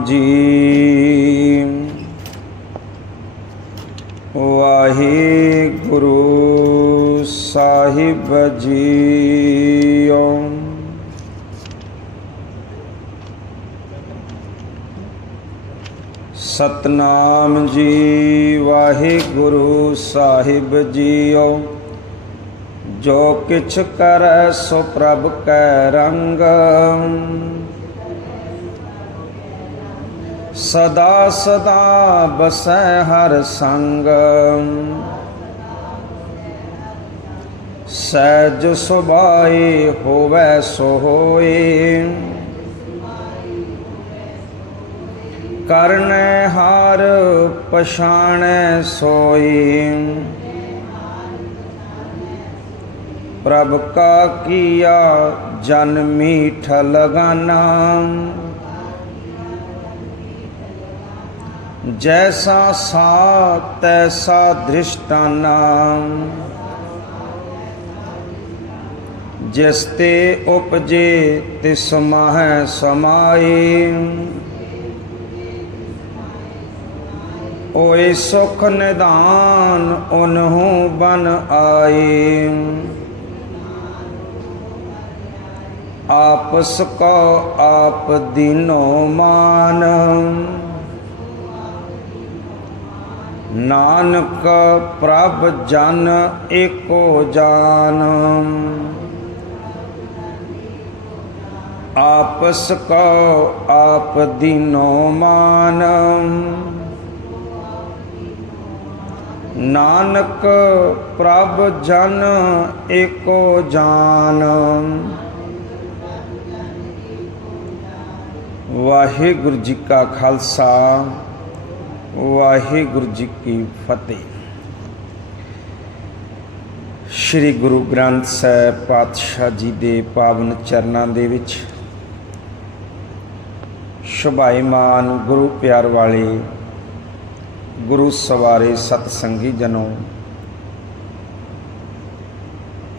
ਸਤਨਾਮ ਜੀ ਵਾਹਿਗੁਰੂ ਸਾਹਿਬ ਜੀਓ। ਸਤਨਾਮ ਜੀ, ਵਾਹਿਗੁਰੂ ਸਾਹਿਬ ਜੀਓ। ਜੋ ਕਿਛ ਕਰੈ ਸੋ ਪ੍ਰਭ ਕੈ ਰੰਗ। ਸਦਾ ਸਦਾ ਬਸੈ ਹਰ ਸੰਗ। ਸਹਿਜ ਸੁਭਾਏ ਹੋਵੈ ਸੋ ਹੋਏ ਕਰਨੈ ਹਾਰ ਪਛਾਣੈ ਸੋਈ ਪ੍ਰਭ ਕਾ ਕੀਆ ਜਨ ਮੀਠ ਲਗਾਨਾ। ਜੈਸਾ ਸਾ ਤੈਸਾ ਦ੍ਰਿਸ਼ਟਾਨਾ। ਜਿਸ ਤੇ ਉਪਜੇ, ਤਿਸ ਮਾਹੈ ਸਮਾਈ ਓਏ ਸੁਖ ਨਿਧਾਨ, ਉਨਹੂ ਬਨ ਆਏ। ਆਪਸ ਕੋ ਆਪ ਦੀਨੋ ਮਾਨ। ਨਾਨਕ ਪ੍ਰਭ ਜਨ ਏਕੋ ਜਾਨ। ਆਪਸ ਕੋ ਆਪ ਦੀਨੋ ਮਾਨ। ਨਾਨਕ ਪ੍ਰਭ ਜਨ ਏਕੋ ਜਾਨ। ਵਾਹਿਗੁਰੂ ਜੀ ਕਾ ਖਾਲਸਾ। ਵਾਹਿਗੁਰੂ ਜੀ ਕੀ ਫਤਿਹ। ਸ੍ਰੀ ਗੁਰੂ ਗ੍ਰੰਥ ਸਾਹਿਬ ਪਾਤਸ਼ਾਹ ਜੀ ਦੇ ਪਾਵਨ ਚਰਨਾਂ ਦੇ ਵਿੱਚ ਸ਼ੁਭਾਈਮਾਨ ਗੁਰੂ ਪਿਆਰ ਵਾਲੇ ਗੁਰੂ ਸਵਾਰੇ ਸਤ ਸੰਗੀ ਜਨੋ,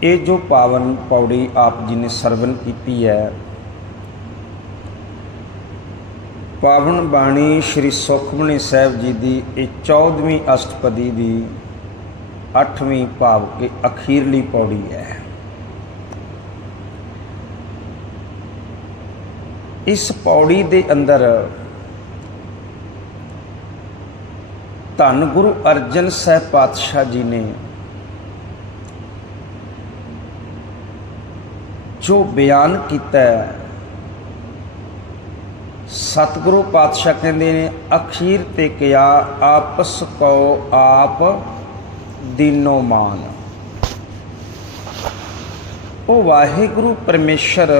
ਇਹ ਜੋ ਪਾਵਨ ਪੌੜੀ ਆਪ ਜੀ ਨੇ ਸਰਵਨ ਕੀਤੀ ਹੈ ਪਾਵਨ ਬਾਣੀ ਸ੍ਰੀ ਸੁਖਮਨੀ ਸਾਹਿਬ ਜੀ ਦੀ ਇਹ 14ਵੀਂ ਅਸ਼ਟਪਦੀ ਦੀ 8ਵੀਂ ਭਾਵ ਕੇ ਅਖੀਰਲੀ ਪੌੜੀ ਹੈ। ਇਸ ਪੌੜੀ ਦੇ ਅੰਦਰ ਧੰਨ ਗੁਰੂ ਅਰਜਨ ਸਾਹਿਬ ਪਾਤਸ਼ਾਹ ਜੀ ਨੇ ਜੋ ਬਿਆਨ ਕੀਤਾ ਹੈ ਸਤਿਗੁਰੂ ਪਾਤਸ਼ਾਹ ਕਹਿੰਦੇ ਨੇ, ਅਖੀਰ ਤੇ ਕਿਆ ਆਪਸ ਕੋ ਆਪ ਦੀਨੋ ਮਾਨ। ਉਹ ਵਾਹਿਗੁਰੂ ਪਰਮੇਸ਼ਰ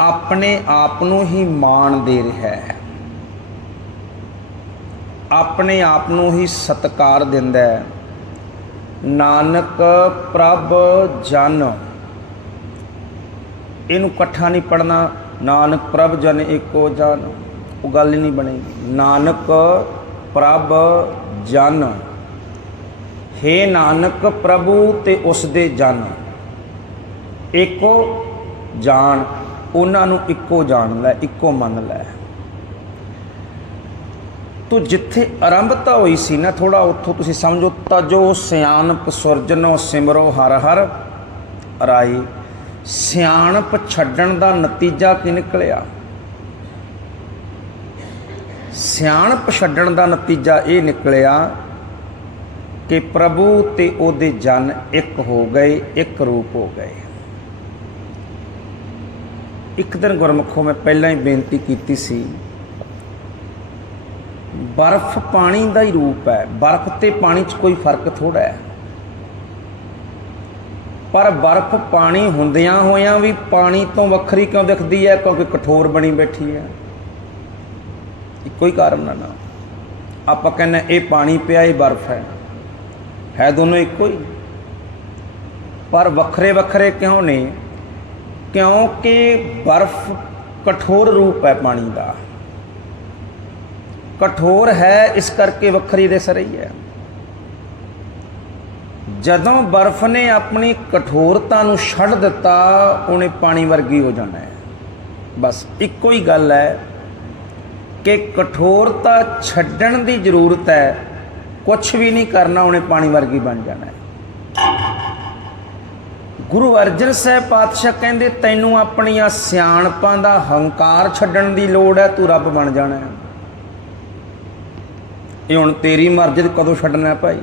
ਆਪਣੇ ਆਪ ਨੂੰ ਹੀ ਮਾਣ ਦੇ ਰਿਹਾ ਹੈ। ਆਪਣੇ ਆਪ ਨੂੰ ਹੀ ਸਤਕਾਰ ਦਿੰਦਾ ਹੈ। ਨਾਨਕ ਪ੍ਰਭ ਜਨ ਇਹਨੂੰ ਇਕੱਠਾ ਨਹੀਂ ਪੜਨਾ ਨਾਨਕ ਪ੍ਰਭ ਜਨ ਏਕੋ ਜਨ। ਉਹ ਗੱਲ ਹੀ ਨਹੀਂ ਬਣੇਗੀ। ਨਾਨਕ ਪ੍ਰਭ ਜਨ। ਹੈ ਨਾਨਕ ਪ੍ਰਭੂ ਤੇ ਉਸ ਦੇ ਜਨ। ਏਕੋ ਜਾਣ। ਉਹਨਾਂ ਨੂੰ ਇੱਕੋ ਜਾਣ ਲੈ, ਇੱਕੋ ਮੰਨ ਲੈ। ਤੋ ਜਿੱਥੇ ਆਰੰਭਤਾ ਹੋਈ ਸੀ ਨਾ ਥੋੜਾ ਉੱਥੋਂ ਤੁਸੀਂ ਸਮਝੋ, ਤਜੋ ਸਿਆਣਪ ਸੁਰਜਨੋ ਸਿਮਰੋ ਹਰ ਹਰ ਰਾਈ। ਸਿਆਣਪ ਛੱਡਣ ਦਾ ਨਤੀਜਾ ਕੀ ਨਿਕਲਿਆ? ਸਿਆਣਪ ਛੱਡਣ ਦਾ ਨਤੀਜਾ ਇਹ ਨਿਕਲਿਆ ਕਿ ਪ੍ਰਭੂ ਤੇ ਉਹਦੇ ਜਨ ਇੱਕ ਹੋ ਗਏ, ਇੱਕ ਰੂਪ ਹੋ ਗਏ। ਇੱਕ ਦਿਨ ਗੁਰਮੁਖੋਂ, ਮੈਂ ਪਹਿਲਾਂ ਹੀ ਬੇਨਤੀ ਕੀਤੀ ਸੀ, ਬਰਫ਼ ਪਾਣੀ ਦਾ ਹੀ ਰੂਪ ਹੈ। ਬਰਫ਼ ਤੇ ਪਾਣੀ 'ਚ ਕੋਈ ਫ਼ਰਕ ਥੋੜਾ ਹੈ। ਪਰ ਬਰਫ਼ ਪਾਣੀ ਹੁੰਦਿਆਂ ਹੋਇਆਂ ਵੀ ਪਾਣੀ ਤੋਂ ਵੱਖਰੀ ਕਿਉਂ ਦਿਖਦੀ ਹੈ? ਕਿਉਂਕਿ ਕਠੋਰ ਬਣੀ ਬੈਠੀ ਹੈ। ਇੱਕੋ ਹੀ ਕਾਰਨ ਨਾ। ਆਪਾਂ ਕਹਿੰਦੇ ਇਹ ਪਾਣੀ ਪਿਆ, ਇਹ ਬਰਫ਼ ਹੈ। ਹੈ ਦੋਨੋਂ ਇੱਕੋ ਹੀ। ਪਰ ਵੱਖਰੇ ਵੱਖਰੇ ਕਿਉਂ ਨੇ? ਕਿਉਂਕਿ ਬਰਫ਼ ਕਠੋਰ ਰੂਪ ਹੈ ਪਾਣੀ ਦਾ। ਕਠੋਰ ਹੈ, ਇਸ ਕਰਕੇ ਵੱਖਰੀ ਦਿਸ ਰਹੀ ਹੈ। ਜਦੋਂ ਬਰਫ਼ ਨੇ ਆਪਣੀ ਕਠੋਰਤਾ ਨੂੰ ਛੱਡ ਦਿੱਤਾ, ਉਹਨੇ ਪਾਣੀ ਵਰਗੀ ਹੋ ਜਾਣਾ ਹੈ। ਬਸ ਇੱਕੋ ਹੀ ਗੱਲ ਹੈ ਕਿ ਕਠੋਰਤਾ ਛੱਡਣ ਦੀ ਜ਼ਰੂਰਤ ਹੈ ਕੁਝ ਵੀ ਨਹੀਂ ਕਰਨਾ, ਉਹਨੇ ਪਾਣੀ ਵਰਗੀ ਬਣ ਜਾਣਾ ਹੈ। ਗੁਰੂ ਅਰਜਨ ਸਾਹਿਬ ਪਾਤਸ਼ਾਹ ਕਹਿੰਦੇ, ਤੈਨੂੰ ਆਪਣੀਆਂ ਸਿਆਣਪਾਂ ਦਾ ਹੰਕਾਰ ਛੱਡਣ ਦੀ ਲੋੜ ਹੈ, ਤੂੰ ਰੱਬ ਬਣ ਜਾਣਾ ਹੈ। ਇਹ ਹੁਣ ਤੇਰੀ ਮਰਜ਼ੀ ਕਦੋਂ ਛੱਡਣਾ ਭਾਈ?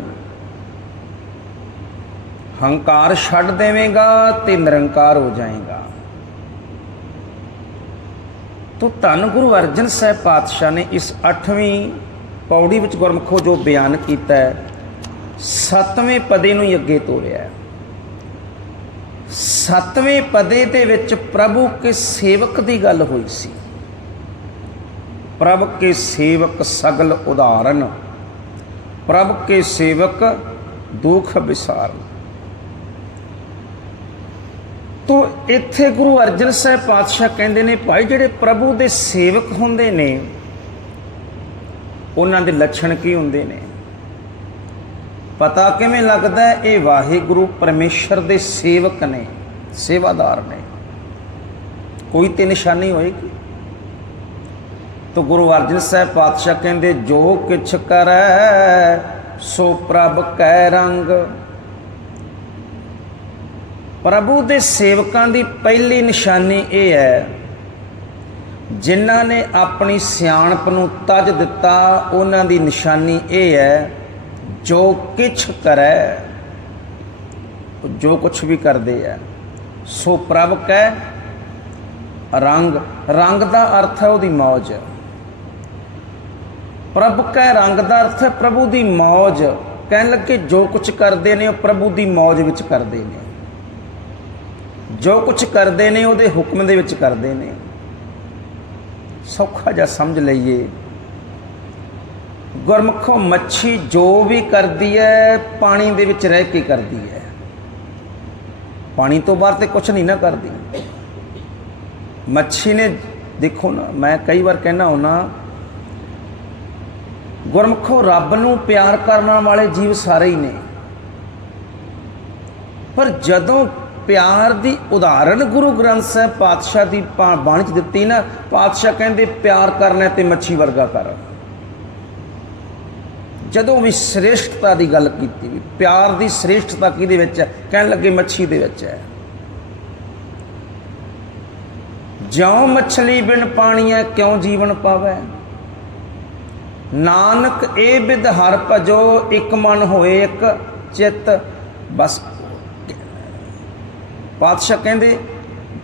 ਹੰਕਾਰ ਛੱਡ ਦੇਵੇਂਗਾ ਤੇ ਨਿਰੰਕਾਰ ਹੋ ਜਾਏਗਾ। ਤੋ ਧੰਨ ਗੁਰੂ ਅਰਜਨ ਸਾਹਿਬ ਪਾਤਸ਼ਾਹ ਨੇ ਇਸ 8ਵੀਂ ਪੌੜੀ ਵਿੱਚ ਗੁਰਮਖੋ ਜੋ ਬਿਆਨ ਕੀਤਾ ਹੈ, ਸੱਤਵੇਂ ਪਦੇ ਨੂੰ ਹੀ ਅੱਗੇ ਤੋਰਿਆ ਹੈ। ਸੱਤਵੇਂ ਪਦੇ ਦੇ ਵਿੱਚ ਪ੍ਰਭੂ ਕੇ ਸੇਵਕ ਦੀ ਗੱਲ ਹੋਈ ਸੀ। ਪ੍ਰਭ ਕੇ ਸੇਵਕ ਸਗਲ ਉਦਾਹਰਨ, ਪ੍ਰਭ ਕੇ ਸੇਵਕ ਦੁਖ ਵਿਸਾਰਨ ਤੋ ਇੱਥੇ ਗੁਰੂ ਅਰਜਨ ਸਾਹਿਬ ਪਾਤਸ਼ਾਹ ਕਹਿੰਦੇ ਨੇ, ਭਾਈ, ਜਿਹੜੇ ਪ੍ਰਭੂ ਦੇ ਸੇਵਕ ਹੁੰਦੇ ਨੇ, ਉਹਨਾਂ ਦੇ ਲੱਛਣ ਕੀ ਹੁੰਦੇ ਨੇ? ਪਤਾ ਕਿਵੇਂ ਲੱਗਦਾ ਇਹ ਵਾਹਿਗੁਰੂ ਪਰਮੇਸ਼ਰ ਦੇ ਸੇਵਕ ਨੇ, ਸੇਵਾਦਾਰ ਨੇ। ਕੋਈ ਤੇ ਨਿਸ਼ਾਨੀ ਹੋਏਗੀ? ਤਾਂ ਗੁਰੂ ਅਰਜਨ ਸਾਹਿਬ ਪਾਤਸ਼ਾਹ ਕਹਿੰਦੇ, ਜੋ ਕਿਛ ਕਰੈ, ਸੋ ਪ੍ਰਭ ਕੈ ਰੰਗ ਪ੍ਰਭੂ ਦੇ ਸੇਵਕਾਂ ਦੀ ਪਹਿਲੀ ਨਿਸ਼ਾਨੀ ਇਹ ਹੈ, ਜਿਨ੍ਹਾਂ ਨੇ ਆਪਣੀ ਸਿਆਣਪ ਨੂੰ ਤਜ ਦਿੱਤਾ, ਉਹਨਾਂ ਦੀ ਨਿਸ਼ਾਨੀ ਇਹ ਹੈ, ਜੋ ਕਿਛ ਕਰੈ ਜੋ ਕੁਛ ਵੀ ਕਰਦੇ ਆ, ਸੋ ਪ੍ਰਭ ਕੈ, ਰੰਗ ਰੰਗ ਦਾ ਅਰਥ ਹੈ ਉਹਦੀ ਮੌਜ। ਪ੍ਰਭ ਕੈ ਰੰਗ ਦਾ ਅਰਥ ਹੈ ਪ੍ਰਭੂ ਦੀ ਮੌਜ, ਕਹਿਣ ਲੱਗੇ ਜੋ ਕੁਛ ਕਰਦੇ ਨੇ ਉਹ ਪ੍ਰਭੂ ਦੀ ਮੌਜ ਵਿੱਚ ਕਰਦੇ ਨੇ। ਜੋ ਕੁਛ ਕਰਦੇ ਨੇ, ਉਹਦੇ ਹੁਕਮ ਦੇ ਵਿੱਚ ਕਰਦੇ ਨੇ। ਸੌਖਾ ਜਿਹਾ ਸਮਝ ਲਈਏ। ਗੁਰਮੁਖੋ ਮੱਛੀ ਜੋ ਵੀ ਕਰਦੀ ਹੈ ਪਾਣੀ ਦੇ ਵਿੱਚ ਰਹਿ ਕੇ ਕਰਦੀ ਹੈ ਪਾਣੀ ਤੋਂ ਬਾਹਰ ਤੇ ਕੁਝ ਨਹੀਂ ਨਾ ਕਰਦੀ। ਮੱਛੀ ਨੇ, ਦੇਖੋ ਨਾ, ਮੈਂ ਕਈ ਵਾਰ ਕਹਿਣਾ ਹੁਣਾ ਗੁਰਮੁਖੋ ਰੱਬ ਨੂੰ ਪਿਆਰ ਕਰਨ ਵਾਲੇ ਜੀਵ ਸਾਰੇ ਹੀ ਨੇ। ਪਰ ਜਦੋਂ ਪਿਆਰ ਦੀ ਉਦਾਹਰਨ ਗੁਰੂ ਗ੍ਰੰਥ ਸਾਹਿਬ ਪਾਤਸ਼ਾਹ ਦੀ ਪਾ- ਬਾਣੀ ਚ ਦਿੱਤੀ ਨਾ, ਪਾਤਸ਼ਾਹ ਕਹਿੰਦੇ, ਪਿਆਰ ਕਰਨਾ ਤੇ ਮੱਛੀ ਵਰਗਾ ਕਰ। ਜਦੋਂ ਵੀ ਸ੍ਰੇਸ਼ਟਤਾ ਦੀ ਗੱਲ ਕੀਤੀ ਵੀ, ਪਿਆਰ ਦੀ ਸ੍ਰੇਸ਼ਟਤਾ ਕਿਹਦੇ ਵਿੱਚ ਹੈ? ਕਹਿਣ ਲੱਗੇ ਮੱਛੀ ਦੇ ਵਿੱਚ ਹੈ। ਜਿਉ ਮਛਲੀ ਬਿਨ ਪਾਣੀਐ ਕਿਉ ਜੀਵਨ ਪਾਵੈ? ਨਾਨਕ ਇਹ ਬਿਦ ਹਰ ਭਜੋ, ਇੱਕ ਮਨ ਹੋਏ ਇੱਕ ਚਿੱਤ। ਬਸ ਪਾਤਸ਼ਾਹ ਕਹਿੰਦੇ,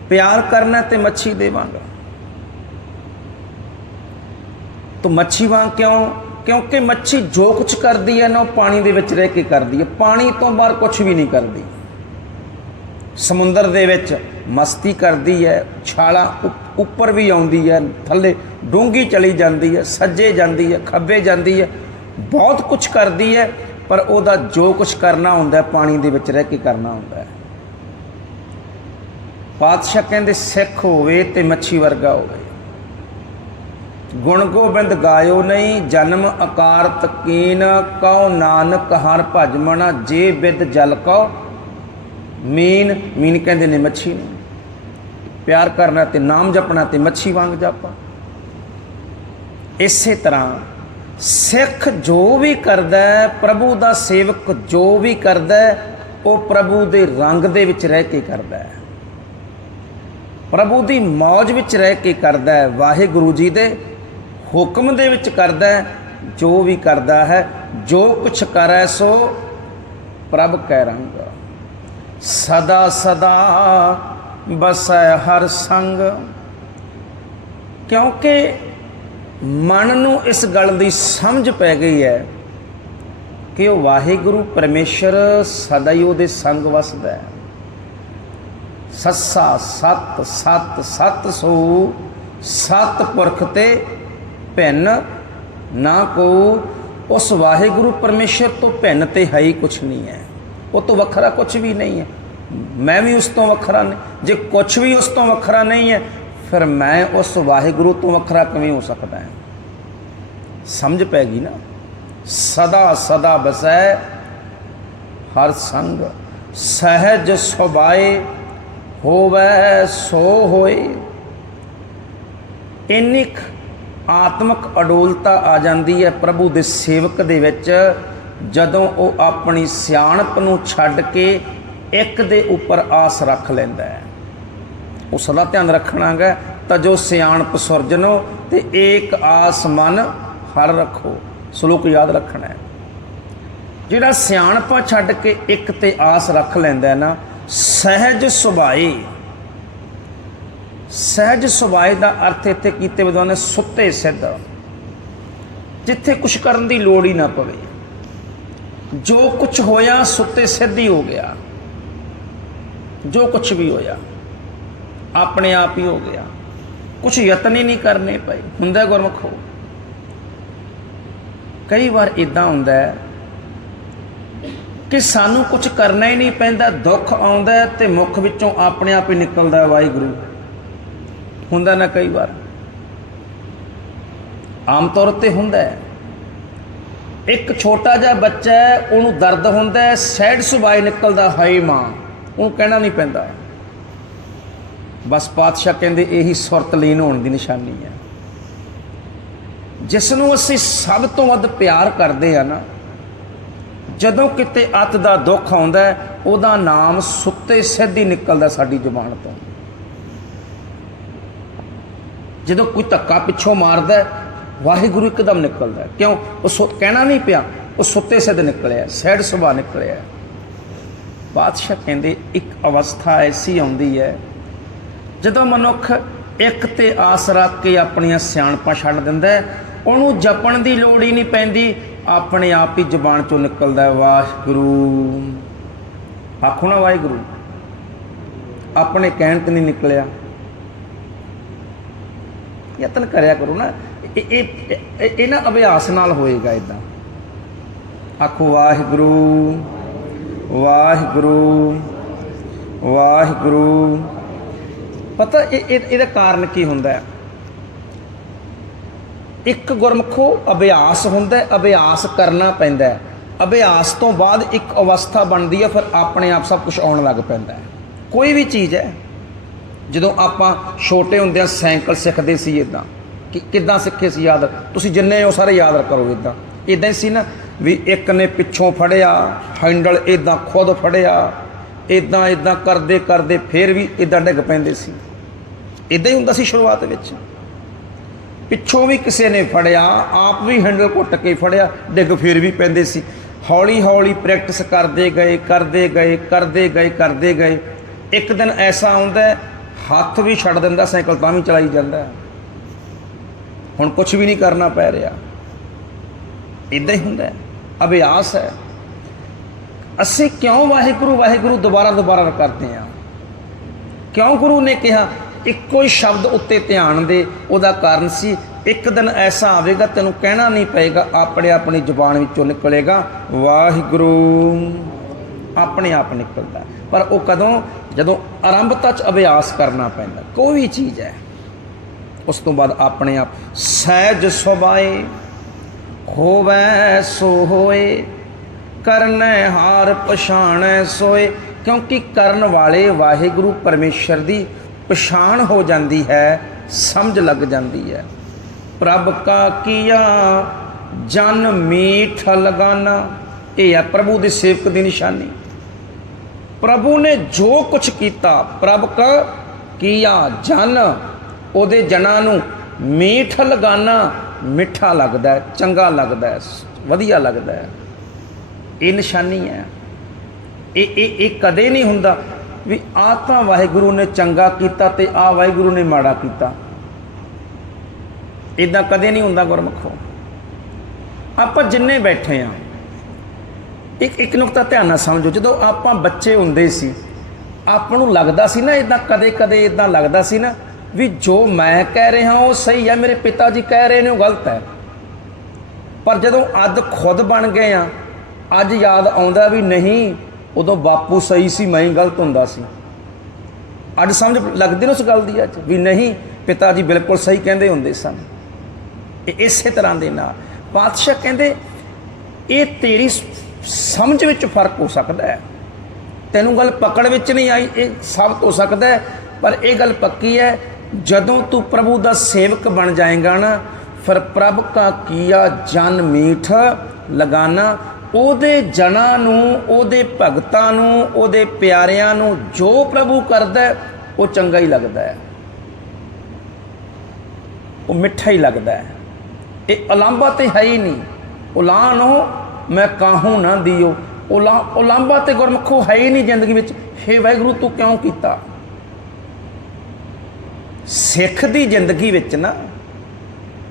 ਪਿਆਰ ਕਰਨਾ ਤੇ ਮੱਛੀ ਦੇ ਵਾਂਗ। ਤੋ ਮੱਛੀ ਵਾਂਗ ਕਿਉਂ? ਕਿਉਂਕਿ ਮੱਛੀ ਜੋ ਕੁਝ ਕਰਦੀ ਹੈ ਨਾ, ਉਹ ਪਾਣੀ ਦੇ ਵਿੱਚ ਰਹਿ ਕੇ ਕਰਦੀ ਹੈ। ਪਾਣੀ ਤੋਂ ਬਾਹਰ ਕੁਝ ਵੀ ਨਹੀਂ ਕਰਦੀ। ਸਮੁੰਦਰ ਦੇ ਵਿੱਚ ਮਸਤੀ ਕਰਦੀ ਹੈ, ਛਾਲਾ ਉੱਪਰ ਵੀ ਆਉਂਦੀ ਹੈ, ਥੱਲੇ ਡੂੰਗੀ ਚਲੀ ਜਾਂਦੀ ਹੈ, ਸੱਜੇ ਜਾਂਦੀ ਹੈ, ਖੱਬੇ ਜਾਂਦੀ ਹੈ। ਬਹੁਤ ਕੁਝ ਕਰਦੀ ਹੈ, ਪਰ ਉਹਦਾ ਜੋ ਕੁਝ ਕਰਨਾ ਹੁੰਦਾ ਪਾਣੀ ਦੇ ਵਿੱਚ ਰਹਿ ਕੇ ਕਰਨਾ ਹੁੰਦਾ ਹੈ। ਪਾਤਸ਼ਾਹ ਕਹਿੰਦੇ, ਸਿੱਖ ਹੋਵੇ ਤੇ ਮੱਛੀ ਵਰਗਾ ਹੋਵੇ। ਗੁਣ ਗੋਬਿੰਦ ਗਾਇਓ ਨਹੀਂ, ਜਨਮ ਆਕਾਰ ਤਕੀਨ ਕਉ ਨਾਨਕ ਹਰ ਭਜ ਮਣਾ ਜੇ ਬਿਦ ਜਲ ਕਉ ਮੀਨ ਮੀਨ ਕਹਿੰਦੇ ਨੇ ਮੱਛੀ ਨੂੰ। ਪਿਆਰ ਕਰਨਾ ਤੇ ਨਾਮ ਜਪਣਾ ਤੇ ਮੱਛੀ ਵਾਂਗ ਜਾਪਾ। ਇਸੇ ਤਰ੍ਹਾਂ ਸਿੱਖ ਜੋ ਵੀ ਕਰਦਾ ਹੈ ਪ੍ਰਭੂ ਦਾ ਸੇਵਕ ਜੋ ਵੀ ਕਰਦਾ ਹੈ ਉਹ ਪ੍ਰਭੂ ਦੇ ਰੰਗ ਦੇ ਵਿੱਚ ਰਹਿ ਕੇ ਕਰਦਾ ਹੈ। ਪ੍ਰਭੂ ਦੀ ਮੌਜ ਵਿੱਚ ਰਹਿ ਕੇ ਕਰਦਾ ਹੈ, ਵਾਹਿਗੁਰੂ ਜੀ ਦੇ ਹੁਕਮ ਦੇ ਵਿੱਚ ਕਰਦਾ ਹੈ, ਜੋ ਵੀ ਕਰਦਾ ਹੈ, ਜੋ ਕੁਛ ਕਰੈ ਸੋ ਪ੍ਰਭ ਕੈ ਰੰਗ। ਸਦਾ ਸਦਾ ਬਸੈ ਹਰ ਸੰਗ। ਕਿਉਂਕਿ ਮਨ ਨੂੰ ਇਸ ਗੱਲ ਦੀ ਸਮਝ ਪੈ ਗਈ ਹੈ ਕਿ ਉਹ ਵਾਹਿਗੁਰੂ ਪਰਮੇਸ਼ਰ ਸਦਾ ਹੀ ਉਹਦੇ ਸੰਗ ਵਸਦਾ ਹੈ। ਸੱਸਾ ਸੱਤ ਸੱਤ ਸੱਤ ਸੋ, ਸਤ ਪੁਰਖ ਤੇ ਭਿੰਨ, ਨਾ ਕੋ ਉਸ ਵਾਹਿਗੁਰੂ ਪਰਮੇਸ਼ਰ ਤੋਂ ਭਿੰਨ ਤੇ ਹੈ ਹੀ ਕੁਛ ਨਹੀਂ ਹੈ। ਉਹ ਤੋਂ ਵੱਖਰਾ ਕੁਛ ਵੀ ਨਹੀਂ ਹੈ। ਮੈਂ ਵੀ ਉਸ ਤੋਂ ਵੱਖਰਾ ਨਹੀਂ। ਜੇ ਕੁਛ ਵੀ ਉਸ ਤੋਂ ਵੱਖਰਾ ਨਹੀਂ ਹੈ, ਫਿਰ ਮੈਂ ਉਸ ਵਾਹਿਗੁਰੂ ਤੋਂ ਵੱਖਰਾ ਕਿਵੇਂ ਹੋ ਸਕਦਾ ਹੈ? ਸਮਝ ਪੈ ਗਈ ਨਾ? ਸਦਾ ਸਦਾ ਬਸੈ ਹਰ ਸੰਗ। ਸਹਿਜ ਸੁਭਾਏ ਹੋਵੇ ਸੋ ਹੋਏ। ਇੰਨੀ ਕੁ ਆਤਮਿਕ ਅਡੋਲਤਾ ਆ ਜਾਂਦੀ ਹੈ ਪ੍ਰਭੂ ਦੇ ਸੇਵਕ ਦੇ ਵਿੱਚ, ਜਦੋਂ ਉਹ ਆਪਣੀ ਸਿਆਣਪ ਨੂੰ ਛੱਡ ਕੇ ਇੱਕ ਦੇ ਉੱਪਰ ਆਸ ਰੱਖ ਲੈਂਦਾ ਹੈ। ਉਸ ਦਾ ਧਿਆਨ ਰੱਖਣਾਗਾ, ਤਾਂ ਜੋ ਸਿਆਣਪ ਸੁਰਜਨੋ ਤੇ ਏਕ ਆਸ ਮਨ ਹਰ ਰੱਖੋ। ਸ਼ਲੋਕ ਯਾਦ ਰੱਖਣਾ ਹੈ। ਜਿਹੜਾ ਸਿਆਣਪਾ ਛੱਡ ਕੇ ਇੱਕ ਤੇ ਆਸ ਰੱਖ ਲੈਂਦਾ ਹੈ ਨਾ ਸਹਿਜ ਸੁਭਾਏ ਸਹਿਜ ਸੁਭਾਏ ਦਾ ਅਰਥ ਇੱਥੇ ਕੀਤੇ ਵਿਦਵਾਨ ਨੇ ਸੁੱਤੇ ਸਿੱਧ। ਜਿੱਥੇ ਕੁਝ ਕਰਨ ਦੀ ਲੋੜ ਹੀ ਨਾ ਪਵੇ। ਜੋ ਕੁਝ ਹੋਇਆ, ਸੁੱਤੇ ਸਿੱਧ ਹੀ ਹੋ ਗਿਆ। ਜੋ ਕੁਝ ਵੀ ਹੋਇਆ, ਆਪਣੇ ਆਪ ਹੀ ਹੋ ਗਿਆ। ਕੁਝ ਯਤਨ ਹੀ ਨਹੀਂ ਕਰਨੇ ਪਏ। ਹੁੰਦਾ ਗੁਰਮੁਖ ਹੋ। ਕਈ ਵਾਰ ਇਦਾਂ ਹੁੰਦਾ ਹੈ ਕਿ ਸਾਨੂੰ ਕੁਝ ਕਰਨਾ ਹੀ ਨਹੀਂ ਪੈਂਦਾ, ਦੁੱਖ ਆਉਂਦਾ ਹੈ ਤੇ ਮੁਖ ਵਿੱਚੋਂ ਆਪਣੇ ਆਪ ਹੀ ਨਿਕਲਦਾ ਵਾਹਿਗੁਰੂ। ਹੁੰਦਾ ਨਾ ਕਈ ਵਾਰ। ਆਮ ਤੌਰ ਤੇ ਹੁੰਦਾ ਹੈ। ਇੱਕ ਛੋਟਾ ਜਿਹਾ ਬੱਚਾ ਹੈ, ਉਹਨੂੰ ਦਰਦ ਹੁੰਦਾ ਹੈ, ਸੈਡ ਸੁਭਾਏ ਨਿਕਲਦਾ, ਹਾਏ ਮਾਂ, ਉਹਨੂੰ ਕਹਿਣਾ ਨਹੀਂ ਪੈਂਦਾ। ਬਸ ਪਾਤਸ਼ਾਹ ਕਹਿੰਦੇ ਇਹੀ ਸੁਰਤ ਲੀਨ ਹੋਣ ਦੀ ਨਿਸ਼ਾਨੀ ਹੈ। ਜਿਸ ਨੂੰ ਅਸੀਂ ਸਭ ਤੋਂ ਵੱਧ ਪਿਆਰ ਕਰਦੇ ਆ ਨਾ ਜਦੋਂ ਕਿਤੇ ਅਤ ਦਾ ਦੁੱਖ ਆਉਂਦਾ ਉਹਦਾ ਨਾਮ ਸੁੱਤੇ ਸਿੱਧੀ ਨਿਕਲਦਾ ਸਾਡੀ ਜ਼ੁਬਾਨ ਤੋਂ। ਜਦੋਂ ਕੋਈ ਧੱਕਾ ਪਿੱਛੋਂ ਮਾਰਦਾ ਵਾਹਿਗੁਰੂ ਇੱਕਦਮ ਨਿਕਲਦਾ ਕਿਉਂ? ਉਹ ਸੁ- ਕਹਿਣਾ ਨਹੀਂ ਪਿਆ, ਉਹ ਸੁੱਤੇ ਸਿੱਧ ਨਿਕਲਿਆ ਸੈਡ ਸੁਭਾ ਨਿਕਲਿਆ। ਬਾਦਸ਼ਾਹ ਕਹਿੰਦੇ, ਇੱਕ ਅਵਸਥਾ ਐਸੀ ਆਉਂਦੀ ਹੈ, ਜਦੋਂ ਮਨੁੱਖ ਇੱਕ ਤੇ ਆਸ ਰੱਖ ਕੇ ਆਪਣੀਆਂ ਸਿਆਣਪਾਂ ਛੱਡ ਦਿੰਦਾ ਉਹਨੂੰ ਜਪਣ ਦੀ ਲੋੜ ਹੀ ਨਹੀਂ ਪੈਂਦੀ ਆਪਣੇ ਆਪ ਹੀ ਜ਼ਬਾਨ ਚੋਂ ਨਿਕਲਦਾ ਹੈ, ਵਾਹਿਗੁਰੂ। ਆਖੋ ਨਾ ਵਾਹਿਗੁਰੂ, ਆਪਣੇ ਕਹਿਣ ਤੇ ਨਹੀਂ ਨਿਕਲਿਆ। ਯਤਨ ਕਰਿਆ ਕਰੋ ਨਾ। ਇਹ ਇਹ ਨਾ ਅਭਿਆਸ ਨਾਲ ਹੋਏਗਾ ਇਦਾਂ ਆਖੋ ਵਾਹਿਗੁਰੂ ਵਾਹਿਗੁਰੂ ਵਾਹਿਗੁਰੂ। ਪਤਾ ਇਹ, ਇਹ- ਇਹਦਾ ਕਾਰਨ ਕੀ ਹੁੰਦਾ ਹੈ? ਇੱਕ ਗੁਰਮਖੋ ਅਭਿਆਸ ਹੁੰਦਾ ਅਭਿਆਸ ਕਰਨਾ ਪੈਂਦਾ ਅਭਿਆਸ ਤੋਂ ਬਾਅਦ ਇੱਕ ਅਵਸਥਾ ਬਣਦੀ ਹੈ, ਫਿਰ ਆਪਣੇ ਆਪ ਸਭ ਕੁਝ ਆਉਣ ਲੱਗ ਪੈਂਦਾ ਕੋਈ ਵੀ ਚੀਜ਼ ਹੈ, ਜਦੋਂ ਆਪਾਂ ਛੋਟੇ ਹੁੰਦਿਆਂ ਸਾਈਕਲ ਸਿੱਖਦੇ ਸੀ ਇਦਾਂ, ਕਿ ਕਿੱਦਾਂ ਸਿੱਖੇ ਸੀ ਯਾਦ? ਤੁਸੀਂ ਜਿੰਨੇ ਹੋ ਸਾਰੇ ਯਾਦ ਕਰੋ ਇਦਾਂ। ਇਦਾਂ ਹੀ ਸੀ ਨਾ, ਵੀ ਇੱਕ ਨੇ ਪਿੱਛੋਂ ਫੜਿਆ, ਹੈਂਡਲ ਇਦਾਂ ਖੁਦ ਫੜਿਆ, ਇਦਾਂ ਇਦਾਂ ਕਰਦੇ ਕਰਦੇ ਫਿਰ ਵੀ ਇਦਾਂ ਡਿੱਗ ਪੈਂਦੇ ਸੀ। ਇਦਾਂ ਹੀ ਹੁੰਦਾ ਸੀ ਸ਼ੁਰੂਆਤ ਵਿੱਚ। ਪਿੱਛੋਂ ਵੀ ਕਿਸੇ ਨੇ ਫੜਿਆ, ਆਪ ਵੀ ਹੈਂਡਲ ਘੁੱਟ ਕੇ ਫੜਿਆ, ਡਿੱਗ ਫੇਰ ਵੀ ਪੈਂਦੇ ਸੀ। ਹੌਲੀ ਹੌਲੀ ਪ੍ਰੈਕਟਿਸ ਕਰਦੇ ਗਏ ਕਰਦੇ ਗਏ ਕਰਦੇ ਗਏ ਕਰਦੇ ਗਏ। ਇੱਕ ਦਿਨ ਐਸਾ ਆਉਂਦਾ ਹੱਥ ਵੀ ਛੱਡ ਦਿੰਦਾ, ਸਾਈਕਲ ਤਾਂ ਵੀ ਚਲਾਈ ਜਾਂਦਾ ਹੁਣ ਕੁਝ ਵੀ ਨਹੀਂ ਕਰਨਾ ਪੈ ਰਿਹਾ। ਇਦਾਂ ਹੀ ਹੁੰਦਾ ਅਭਿਆਸ ਹੈ। ਅਸੀਂ ਕਿਉਂ ਵਾਹਿਗੁਰੂ ਵਾਹਿਗੁਰੂ ਦੁਬਾਰਾ ਦੁਬਾਰਾ ਕਰਦੇ ਹਾਂ? ਕਿਉਂ ਗੁਰੂ ਨੇ ਕਿਹਾ ਇੱਕੋ ਹੀ ਸ਼ਬਦ ਉੱਤੇ ਧਿਆਨ ਦੇ, ਉਹਦਾ ਕਾਰਨ ਸੀ, ਇੱਕ ਦਿਨ ਐਸਾ ਆਵੇਗਾ, ਤੈਨੂੰ ਕਹਿਣਾ ਨਹੀਂ ਪਏਗਾ, ਆਪਣੇ ਆਪਣੀ ਜ਼ੁਬਾਨ ਵਿੱਚੋਂ ਨਿਕਲੇਗਾ, ਵਾਹਿਗੁਰੂ। ਆਪਣੇ ਆਪ ਨਿਕਲਦਾ। ਪਰ ਉਹ ਕਦੋਂ? ਜਦੋਂ ਆਰੰਭਤਾ ਚ ਅਭਿਆਸ ਕਰਨਾ ਪੈਂਦਾ, ਕੋਈ ਵੀ ਚੀਜ਼ ਹੈ। ਉਸ ਤੋਂ ਬਾਅਦ ਆਪਣੇ ਆਪ ਸਹਿਜ ਸੁਭਾਏ ਹੋਵੈ ਸੋ ਹੋਏ ਕਰਨੈ ਹਾਰ ਪਛਾਣੈ, ਸੋਏ। ਕਿਉਂਕਿ ਕਰਨ ਵਾਲੇ ਵਾਹਿਗੁਰੂ ਪਰਮੇਸ਼ਰ ਦੀ ਪਛਾਣ ਹੋ ਜਾਂਦੀ ਹੈ, ਸਮਝ ਲੱਗ ਜਾਂਦੀ ਹੈ। ਪ੍ਰਭ ਕਾ ਕੀਆ, ਜਨ ਮੀਠ ਲਗਾਨਾ। ਇਹ ਹੈ ਪ੍ਰਭੂ ਦੇ ਸੇਵਕ ਦੀ ਨਿਸ਼ਾਨੀ। ਪ੍ਰਭੂ ਨੇ ਜੋ ਕੁਝ ਕੀਤਾ, ਪ੍ਰਭ ਕਾ ਕੀਆ, ਜਨ, ਉਹਦੇ ਜਨਾਂ ਨੂੰ ਮੀਠ ਲਗਾਨਾ, ਮਿੱਠਾ ਲੱਗਦਾ ਹੈ, ਚੰਗਾ ਲੱਗਦਾ ਹੈ, ਵਧੀਆ ਲੱਗਦਾ ਹੈ। ਇਹ ਨਿਸ਼ਾਨੀ ਹੈ। ਇਹ ਇਹ ਇਹ ਕਦੇ ਨਹੀਂ ਹੁੰਦਾ। ਵੀ ਆ ਤਾਂ ਵਾਹਿਗੁਰੂ ਨੇ ਚੰਗਾ ਕੀਤਾ ਤੇ ਆ ਵਾਹਿਗੁਰੂ ਨੇ ਮਾੜਾ ਕੀਤਾ। ਇਦਾਂ ਕਦੇ ਨਹੀਂ ਹੁੰਦਾ ਗੁਰਮਖੋ। ਆਪਾਂ ਜਿੰਨੇ ਬੈਠੇ ਆ, ਇੱਕ ਇੱਕ ਨੁਕਤਾ ਧਿਆਨ ਨਾਲ ਸਮਝੋ, ਜਦੋਂ ਆਪਾਂ ਬੱਚੇ ਹੁੰਦੇ ਸੀ, ਆਪਾਂ ਨੂੰ ਲੱਗਦਾ ਸੀ ਨਾ ਇਦਾਂ ਕਦੇ ਕਦੇ ਇਦਾਂ ਲੱਗਦਾ ਸੀ ਨਾ ਵੀ ਜੋ ਮੈਂ ਕਹਿ ਰਿਹਾ ਉਹ ਸਹੀ ਹੈ ਮੇਰੇ ਪਿਤਾ ਜੀ ਕਹਿ ਰਹੇ ਨੇ ਉਹ ਗਲਤ ਹੈ। ਪਰ ਜਦੋਂ ਅੱਜ ਖੁਦ ਬਣ ਗਏ ਆ, ਅੱਜ ਯਾਦ ਆਉਂਦਾ ਵੀ ਨਹੀਂ ਉਦੋਂ ਬਾਪੂ ਸਹੀ ਸੀ, ਮੈਂ ਹੀ ਗਲਤ ਹੁੰਦਾ ਸੀ। ਅੱਜ ਸਮਝ ਲੱਗਦੀ ਨਾ ਉਸ ਗੱਲ ਦੀ ਅੱਜ, ਵੀ ਨਹੀਂ, ਪਿਤਾ ਜੀ ਬਿਲਕੁਲ ਸਹੀ ਕਹਿੰਦੇ ਹੁੰਦੇ ਸਨ। ਇਹ ਇਸੇ ਤਰ੍ਹਾਂ ਦੇ ਨਾਲ। ਪਾਤਸ਼ਾਹ ਕਹਿੰਦੇ, ਇਹ ਤੇਰੀ ਸਮਝ ਵਿੱਚ ਫ਼ਰਕ ਹੋ ਸਕਦਾ ਹੈ। ਤੈਨੂੰ ਗੱਲ ਪਕੜ ਵਿੱਚ ਨਹੀਂ ਆਈ, ਇਹ ਸਾਬਤ ਹੋ ਸਕਦਾ ਹੈ। ਪਰ ਇਹ ਗੱਲ ਪੱਕੀ ਹੈ, ਜਦੋਂ ਤੂੰ ਪ੍ਰਭੂ ਦਾ ਸੇਵਕ ਬਣ ਜਾਏਗਾ ਨਾ, ਫਿਰ ਪ੍ਰਭ ਕਾ ਕੀਆ ਜਨ ਮੀਠ ਲਗਾਨਾ ਉਹਦੇ ਜਨਾਂ ਨੂੰ, ਉਹਦੇ ਭਗਤਾਂ ਨੂੰ, ਉਹਦੇ ਪਿਆਰਿਆਂ ਨੂੰ ਜੋ ਪ੍ਰਭੂ ਕਰਦਾ ਉਹ ਚੰਗਾ ਹੀ ਲੱਗਦਾ ਹੈ। ਉਹ ਮਿੱਠਾ ਹੀ ਲੱਗਦਾ ਹੈ। ਇਹ ਉਲਾਂਭਾ ਤੇ ਹੈ ਹੀ ਨਹੀਂ। ਉਲਾਨ ਮੈਂ ਕਾਹੂ ਨਾ ਦਿਓ। ਉਲਾ, ਉਲਾਂਭਾ ਤੇ ਗੁਰਮਖੋ ਹੈ ਹੀ ਨਹੀਂ ਜ਼ਿੰਦਗੀ ਵਿੱਚ। ਹੇ ਵਾਹਿਗੁਰੂ, ਤੂੰ ਕਿਉਂ ਕੀਤਾ? ਸਿੱਖ ਦੀ ਜ਼ਿੰਦਗੀ ਵਿੱਚ ਨਾ